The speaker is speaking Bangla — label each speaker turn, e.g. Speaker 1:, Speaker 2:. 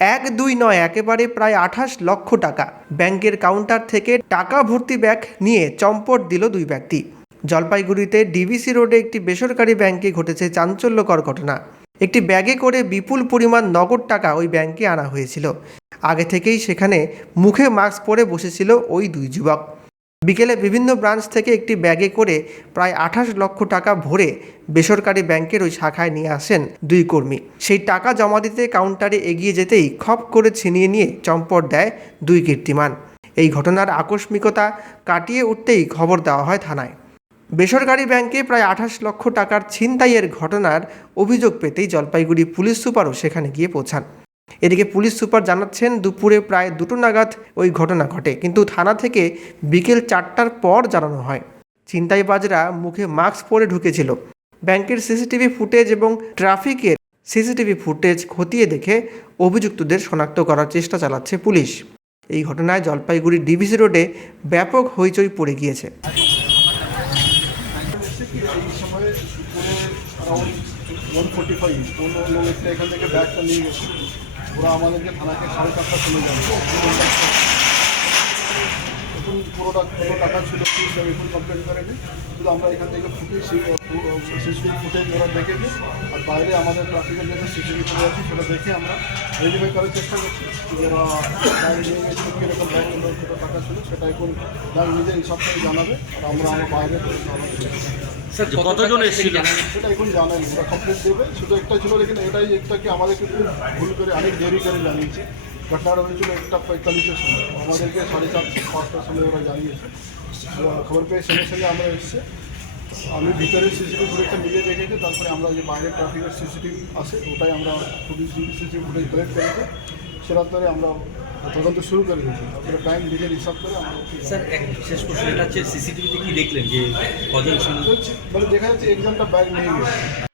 Speaker 1: এক দুই নয় একেবারে প্রায় আঠাশ লক্ষ টাকা। ব্যাংকের কাউন্টার থেকে টাকা ভর্তি ব্যাগ নিয়ে চম্পট দিল দুই ব্যক্তি। জলপাইগুড়িতে ডিবিসি রোডে একটি বেসরকারি ব্যাংকে ঘটেছে চাঞ্চল্যকর ঘটনা। একটি ব্যাগে করে বিপুল পরিমাণ নগদ টাকা ওই ব্যাংকে আনা হয়েছিল। আগে থেকেই সেখানে মুখে মাস্ক পরে বসেছিল ওই দুই যুবক। বিকেলে বিভিন্ন ব্রাঞ্চ থেকে একটি ব্যাগে করে প্রায় আঠাশ লক্ষ টাকা ভরে বেসরকারি ব্যাংকের ওই শাখায় নিয়ে আসেন দুই কর্মী। সেই টাকা জমা দিতে কাউন্টারে এগিয়ে যেতেই খপ করে ছিনিয়ে নিয়ে চম্পট দেয় দুই কীর্তিমান। এই ঘটনার আকস্মিকতা কাটিয়ে উঠতেই খবর দেওয়া হয় থানায়। বেসরকারি ব্যাংকে প্রায় আঠাশ লক্ষ টাকার ছিনতাইয়ের ঘটনার অভিযোগ পেতেই জলপাইগুড়ি পুলিশ সুপারও সেখানে গিয়ে পৌঁছান। এদিকে পুলিশ সুপার জানাচ্ছেন, দুপুরে প্রায় দুটো নাগাদ ওই ঘটনা ঘটে, কিন্তু থানা থেকে বিকেল চারটার পর জানানো হয়। ছিনতাইবাজরা মুখে মাস্ক পরে ঢুকেছিল। ব্যাংকের সিসিটিভি ফুটেজ এবং ট্রাফিকের সিসিটিভি ফুটেজ খতিয়ে দেখে অভিযুক্তদের শনাক্ত করার চেষ্টা চালাচ্ছে পুলিশ। এই ঘটনায় জলপাইগুড়ি ডিভিসি রোডে ব্যাপক হইচই পড়ে গিয়েছে।
Speaker 2: এখান থেকে ব্যাগটা নিয়ে গেছে। ওরা আমাদেরকে থানাকে সাড়ে চারটা চলে যাবে। এখন পুরোটা কত টাকা ছিল কি সব এখন কমপ্লেন করেনি। শুধু আমরা এখান থেকে ফুটে সিসিটিভি ফুটেজ ওরা দেখে দেখেছি। আর বাইরে আমাদের ট্রাফিকের জন্য সিসিটিভি ফুটেজ আছে সেটা দেখে আমরা ভেরিফাই করার চেষ্টা করছি যে ওরা নিয়ে কীরকম কত টাকা ছিল, সেটা এখন ব্যাগ নিজে হিসাব করে জানাবে। আর আমরা আমার বাইরে
Speaker 3: স্যার কতজন এসেছিল?
Speaker 2: সেটা এখন জানেন ওরা কমপ্লিট দেবে। শুধু একটা ছিল লেকিন এটাই একটাকে আমাদেরকে খুব ভুল করে অনেক দেরি করে জানিয়েছে। ঘটনাটা হয়েছিল একটা পঁয়তাল্লিশের সময়। আমাদেরকে সাড়ে চারশো পাঁচটার সময় ওরা জানিয়েছে। খবর পেয়ে সঙ্গে সঙ্গে আমরা এসেছি। আমি ভিতরে সিসিটিভি ফুটেজটা নিজে দেখেছি তারপরে আমরা যে বাইরে ট্রাফিকের সিসিটিভি আছে ওটাই আমরা পুলিশ সিসিটিভি ফুটেজ কালেক্ট করেছি। পরে আমরা তদন্ত শুরু করে দিয়েছি। তারপরে ব্যাংক নিজের হিসাব করে আমরা
Speaker 3: স্যার এক শেষ প্রশ্ন এটা হচ্ছে সিসিটিভিতে কি দেখলেন যে কজন ছিল?
Speaker 2: বলছি, মানে দেখা যাচ্ছে একজনটা ব্যাগ নিয়ে গেছে